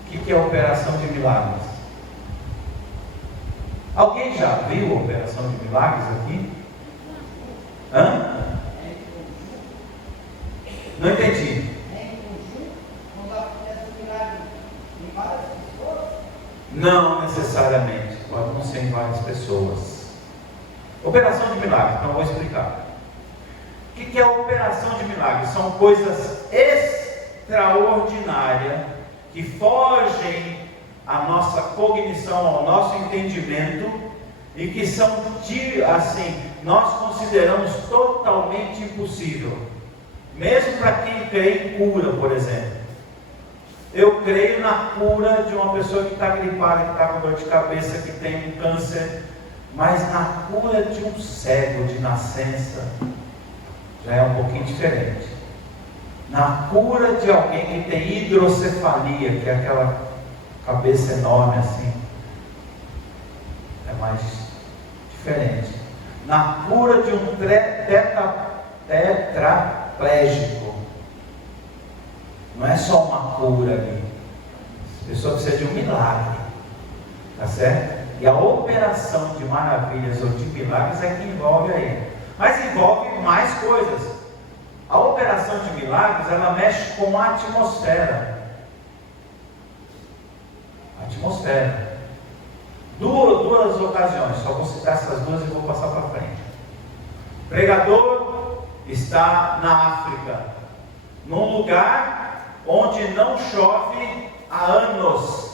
O que é operação de milagres? Alguém já viu operação de milagres aqui? Não entendi. Não necessariamente, pode não ser em várias pessoas. Operação de milagre, então eu vou explicar. O que é a operação de milagre? São coisas extraordinárias que fogem à nossa cognição, ao nosso entendimento e que são, assim, nós consideramos totalmente impossível. Mesmo para quem crê em cura, por exemplo. Eu creio na cura de uma pessoa que está gripada, que está com dor de cabeça, que tem um câncer. Mas na cura de um cego de nascença, já é um pouquinho diferente. Na cura de alguém que tem hidrocefalia, que é aquela cabeça enorme assim, é mais diferente. Na cura de um tetraplégico, não é só uma cura ali, a pessoa precisa de um milagre, tá certo? E a operação de maravilhas ou de milagres é que envolve aí, mas envolve mais coisas. A operação de milagres, ela mexe com a atmosfera. Duas ocasiões, só vou citar essas duas e vou passar para frente. O pregador está na África, num lugar onde não chove há anos,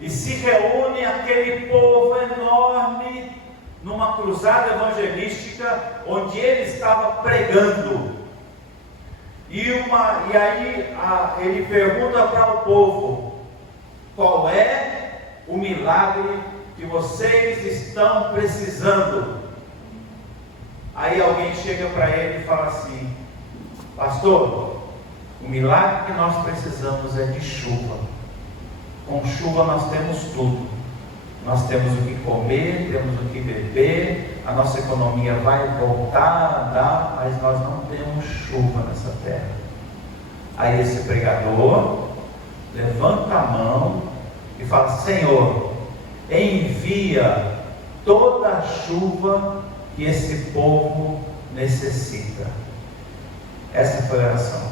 e se reúne aquele povo enorme numa cruzada evangelística onde ele estava pregando. E aí ele pergunta para o povo: qual é o milagre que vocês estão precisando? Aí alguém chega para ele e fala assim: pastor, o milagre que nós precisamos é de chuva. Com chuva nós temos tudo. Nós temos o que comer, temos o que beber, a nossa economia vai voltar a andar, mas nós não temos chuva nessa terra. Aí esse pregador levanta a mão e fala: Senhor, envia toda a chuva que esse povo necessita. Essa foi a oração.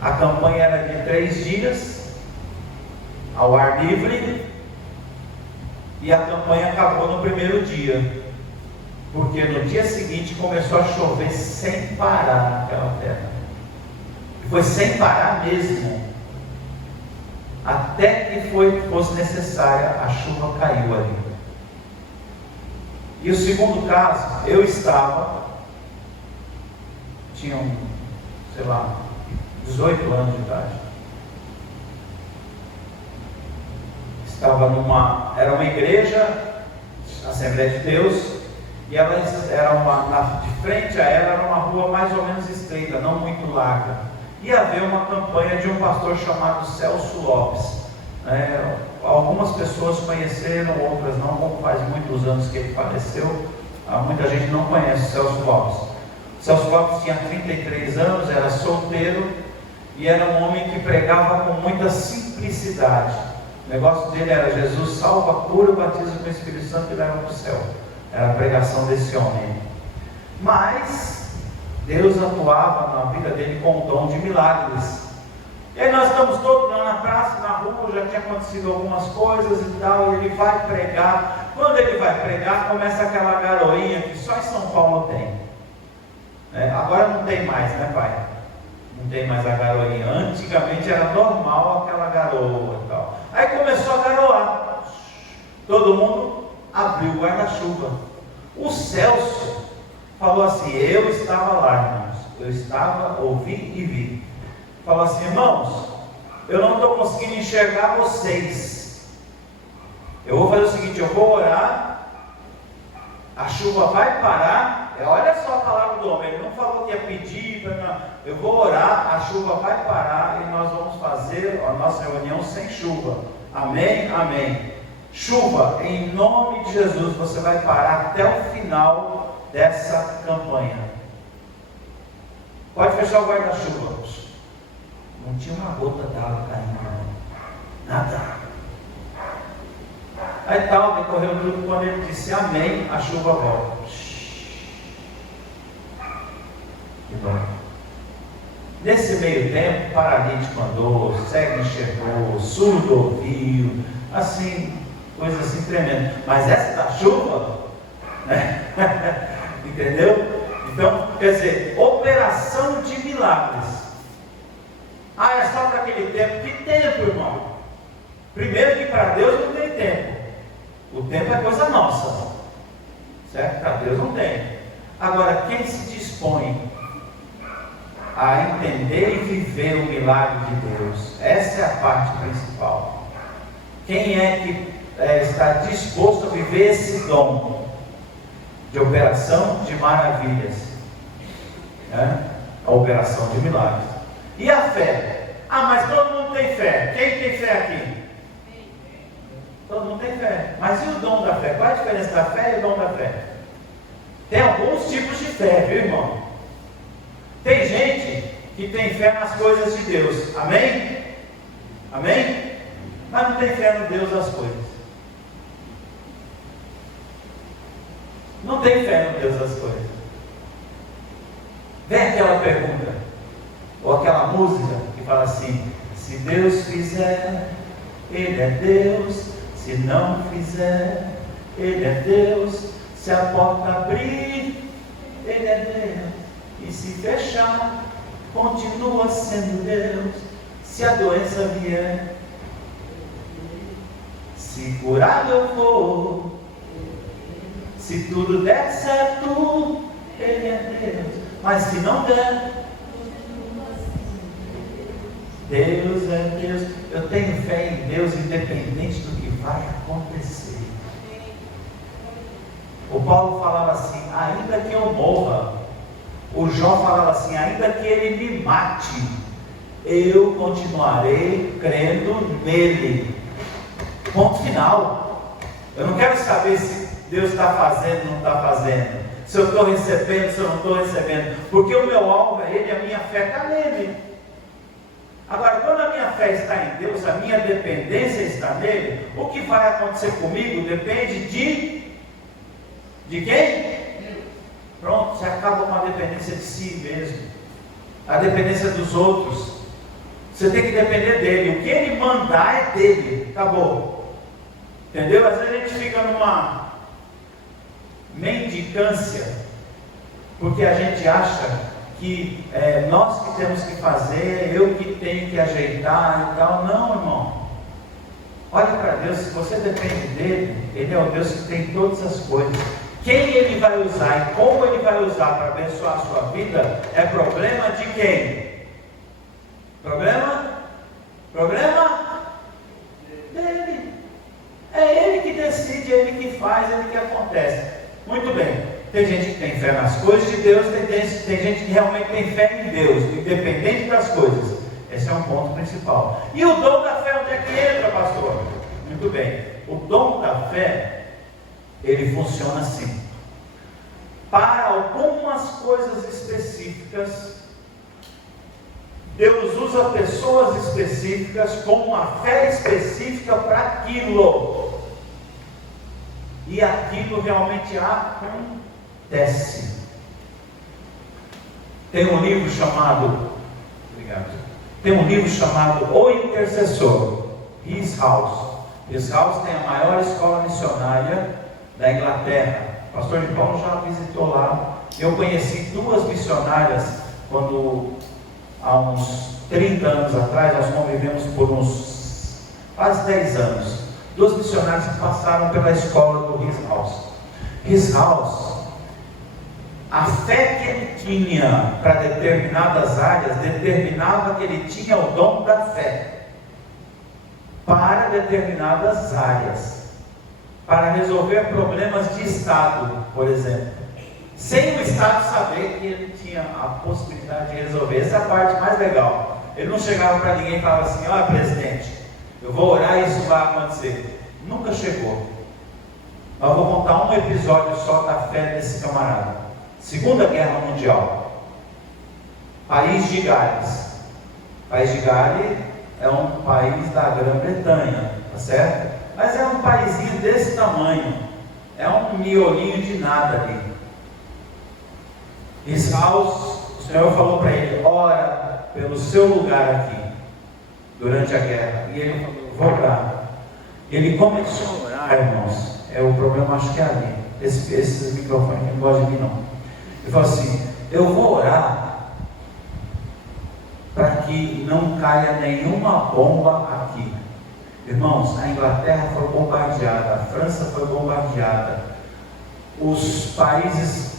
A campanha era de 3 dias, ao ar livre, e a campanha acabou no primeiro dia, porque no dia seguinte começou a chover sem parar naquela terra, e foi sem parar mesmo. até que fosse necessária, a chuva caiu ali. E o segundo caso, eu tinha sei lá, 18 anos de idade. Era uma igreja, Assembleia de Deus, e ela era de frente a ela era uma rua mais ou menos estreita, não muito larga. Ia haver uma campanha de um pastor chamado Celso Lopes. Algumas pessoas conheceram, outras não, como faz muitos anos que ele faleceu, muita gente não conhece Celso Lopes. Celso Lopes tinha 33 anos, era solteiro e era um homem que pregava com muita simplicidade. O negócio dele era: Jesus salva, cura, batiza com o Espírito Santo e leva para o céu. Era a pregação desse homem. Mas Deus atuava na vida dele com o dom de milagres. E aí nós estamos todos lá na praça, na rua, já tinha acontecido algumas coisas e tal, e ele vai pregar. Quando ele vai pregar, começa aquela garoinha que só em São Paulo tem. Agora não tem mais, né, pai? Não tem mais a garoinha. Antigamente era normal aquela garoa e tal. Aí começou a garoar. Todo mundo abriu o guarda-chuva. O Celso falou assim: eu estava lá, irmãos. Eu estava, ouvi e vi. Falou assim: irmãos, eu não estou conseguindo enxergar vocês. Eu vou fazer o seguinte: eu vou orar, a chuva vai parar. Olha só a palavra do homem, ele não falou que ia pedir, eu vou orar, a chuva vai parar e nós vamos fazer a nossa reunião sem chuva. Amém? Amém. Chuva, em nome de Jesus, você vai parar até o final dessa campanha. Pode fechar o guarda-chuva. Não tinha uma gota d'água caindo, não. Nada. Aí tal, decorreu tudo, quando ele disse amém, a chuva volta. Que bom. Nesse meio tempo, paralítico andou, cego enxergou, surdo ouviu, assim, coisa assim tremenda. Mas essa da chuva, né? Entendeu? Então, quer dizer, operação de milagres. É só para aquele tempo. Que tempo, irmão? Primeiro que para Deus não tem tempo. O tempo é coisa nossa, certo? Para Deus não tem. Agora, quem se dispõe a entender e viver o milagre de Deus, essa é a parte principal. Quem é que está disposto a viver esse dom de operação de maravilhas, né? A operação de milagres. E a fé? Mas todo mundo tem fé. Quem tem fé aqui? Todo mundo tem fé. Mas e o dom da fé? Qual a diferença da fé e o dom da fé? Tem alguns tipos de fé, viu, irmão? Tem gente que tem fé nas coisas de Deus. Amém? Amém? Mas não tem fé no Deus das coisas. Não tem fé no Deus das coisas. Vem aquela pergunta, ou aquela música que fala assim: se Deus fizer, Ele é Deus. Se não fizer, Ele é Deus. Se a porta abrir, Ele é Deus. E se fechar, continua sendo Deus. Se a doença vier, se curado eu for, se tudo der certo, Ele é Deus. Mas se não der, Deus é Deus. Eu tenho fé em Deus independente do que vai acontecer. O Paulo falava assim: ainda que eu morra. O Jó falava assim: ainda que ele me mate, eu continuarei crendo nele. Ponto final. Eu não quero saber se Deus está fazendo ou não está fazendo, se eu estou recebendo, se eu não estou recebendo, porque o meu alvo é Ele, a minha fé está nele. Agora, quando a minha fé está em Deus, a minha dependência está nele, o que vai acontecer comigo depende de quem? Pronto, você acaba com a dependência de si mesmo, a dependência dos outros. Você tem que depender dele. O que ele mandar é dele. Acabou. Entendeu? Às vezes a gente fica numa mendicância, porque a gente acha que nós que temos que fazer, eu que tenho que ajeitar e tal. Não, irmão. Olha para Deus, se você depende dele, ele é o Deus que tem todas as coisas. Quem ele vai usar e como ele vai usar para abençoar a sua vida é problema de quem? Problema dele. É ele que decide, é ele que faz, é ele que acontece. Muito bem. Tem gente que tem fé nas coisas de Deus, tem gente que realmente tem fé em Deus, independente das coisas. Esse é um ponto principal. E o dom da fé, onde é que entra, pastor? Muito bem. O dom da fé, ele funciona assim. Para algumas coisas específicas, Deus usa pessoas específicas com uma fé específica para aquilo. E aquilo realmente acontece. Tem um livro chamado O Intercessor, His House. His House tem a maior escola missionária da Inglaterra. O pastor de Paulo já visitou lá. Eu conheci 2 missionárias quando, há uns 30 anos atrás, nós convivemos por uns quase 10 anos. 2 missionários que passaram pela escola do His House. His House, a fé que ele tinha para determinadas áreas, determinava que ele tinha o dom da fé para determinadas áreas, para resolver problemas de Estado, por exemplo, sem o Estado saber que ele tinha a possibilidade de resolver. Essa é a parte mais legal. Ele não chegava para ninguém e falava assim: olha, presidente, eu vou orar e isso vai acontecer. Nunca chegou. Mas eu vou contar um episódio só da fé desse camarada. Segunda Guerra Mundial. País de Gales. País de Gales é um país da Grã-Bretanha, tá certo? Mas é um paizinho desse tamanho. É um miolinho de nada ali. Israel, o Senhor falou para ele: ora pelo seu lugar aqui, durante a guerra. E ele falou: vou orar. Ele começou a orar, irmãos. O problema acho que é ali. Esses microfones não gostam de mim, não. Ele falou assim: eu vou orar para que não caia nenhuma bomba aqui. Irmãos, a Inglaterra foi bombardeada, a França foi bombardeada, os países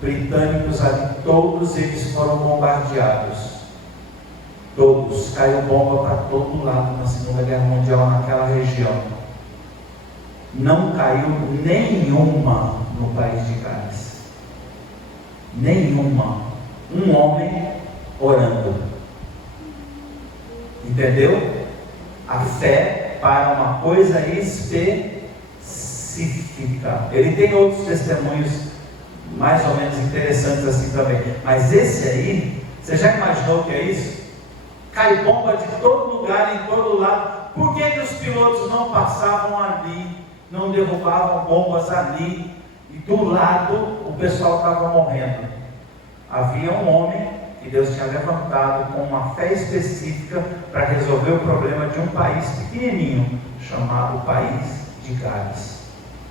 britânicos ali, todos eles foram bombardeados. Todos, caiu bomba para todo lado na Segunda Guerra Mundial, naquela região. Não caiu nenhuma no país de Gales. Nenhuma. Um homem orando. Entendeu? A fé para uma coisa específica. Ele tem outros testemunhos mais ou menos interessantes assim também. Mas esse aí, você já imaginou o que é isso? Cai bomba de todo lugar, em todo lado. Por que os pilotos não passavam ali, não derrubavam bombas ali, e do lado o pessoal estava morrendo? Havia um homem que Deus tinha levantado com uma fé específica para resolver o problema de um país pequenininho, chamado País de Gales.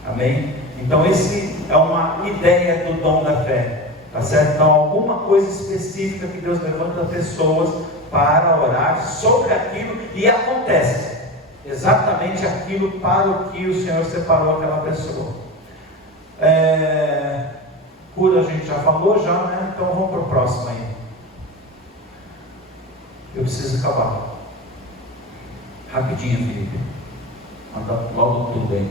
Amém? Então esse é uma ideia do dom da fé, tá certo? Então alguma coisa específica que Deus levanta pessoas para orar sobre aquilo, e acontece exatamente aquilo para o que o Senhor separou aquela pessoa. Cura a gente já falou já, né? Então vamos para o próximo aí. Eu preciso acabar rapidinho, Felipe. Manda logo tudo aí.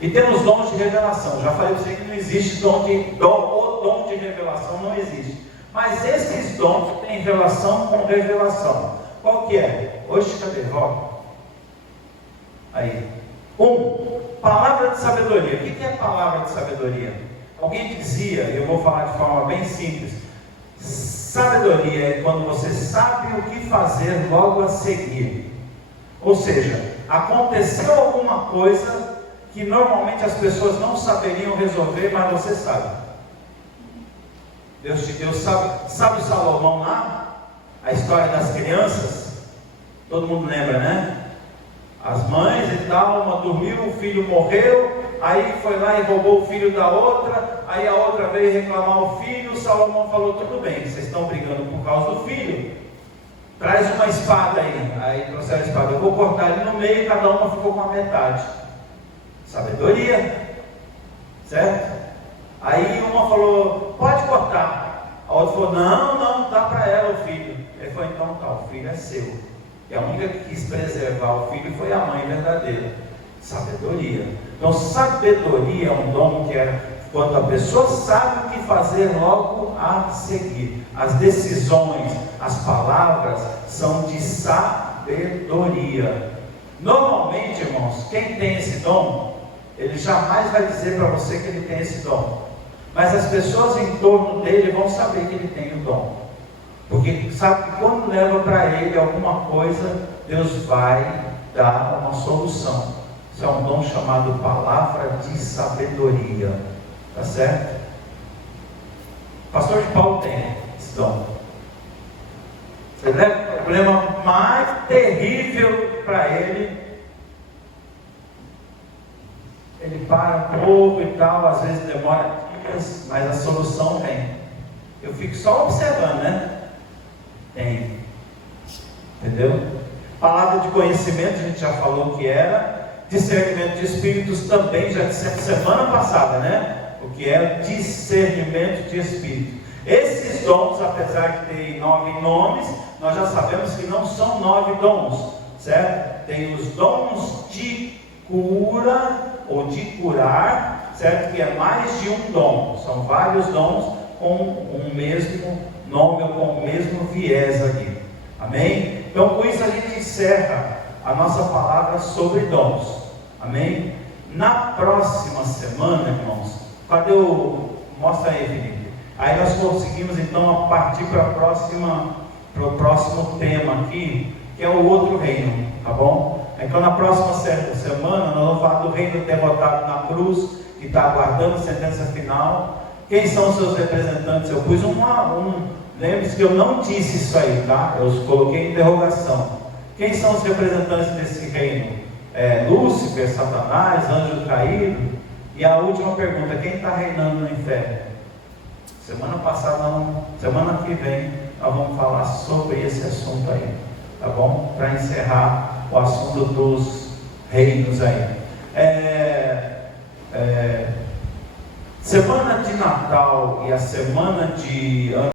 E temos dons de revelação. Já falei para você que não existe o dom de revelação não existe. Mas esses dons têm relação com revelação. Qual que é? Hoje, cadê? Ó. Aí. Palavra de sabedoria. O que é palavra de sabedoria? Alguém dizia, eu vou falar de forma bem simples: sabedoria é quando você sabe o que fazer logo a seguir. Ou seja, aconteceu alguma coisa que normalmente as pessoas não saberiam resolver, mas você sabe. Deus te deu, sabe o Salomão lá? A história das crianças? Todo mundo lembra, né? As mães e tal, uma dormiu, o filho morreu, aí foi lá e roubou o filho da outra, aí a outra veio reclamar o filho, o Salomão falou: tudo bem, vocês estão brigando por causa do filho, traz uma espada aí trouxeram a espada, eu vou cortar ele no meio, cada uma ficou com a metade. Sabedoria, certo? Aí uma falou, pode cortar. A outra falou, não, dá para ela o filho. Ele falou, então tá, o filho é seu. E a única que quis preservar o filho foi a mãe verdadeira. Sabedoria. Então sabedoria é um dom que é quando a pessoa sabe o que fazer logo a seguir. As decisões, as palavras são de sabedoria. Normalmente, irmãos, quem tem esse dom, ele jamais vai dizer para você que ele tem esse dom. Mas as pessoas em torno dele vão saber que ele tem o dom. Porque sabe que quando leva para ele alguma coisa, Deus vai dar uma solução. Isso é um dom chamado palavra de sabedoria. Tá certo? O pastor de Paulo tem esse dom. Você leva o problema mais terrível para ele. Ele para um pouco e tal, às vezes demora dias, mas a solução vem. Eu fico só observando, né? Tem. Entendeu? Palavra de conhecimento, a gente já falou que era. Discernimento de espíritos também, já dissemos semana passada, né? O que é discernimento de espírito. Esses dons, apesar de terem 9 nomes, nós já sabemos que não são 9 dons, certo? Tem os dons de cura ou de curar, certo? Que é mais de um dom. São vários dons com o mesmo nome ou com o mesmo viés aqui. Amém? Então com isso a gente encerra a nossa palavra sobre dons. Amém? Na próxima semana, irmãos, cadê o... Mostra aí, Felipe. Aí nós conseguimos então partir para o próximo tema aqui, que é o outro reino, tá bom? Então na próxima semana nós vamos falar do reino derrotado na cruz, que está aguardando sentença final. Quem são os seus representantes? Eu pus lembre-se que eu não disse isso aí, tá? Eu coloquei em interrogação. Quem são os representantes desse reino? Lúcifer, Satanás, anjo caído. E a última pergunta, quem está reinando no inferno? Semana que vem nós vamos falar sobre esse assunto aí, tá bom? Para encerrar o assunto dos reinos aí. Semana de Natal e a semana de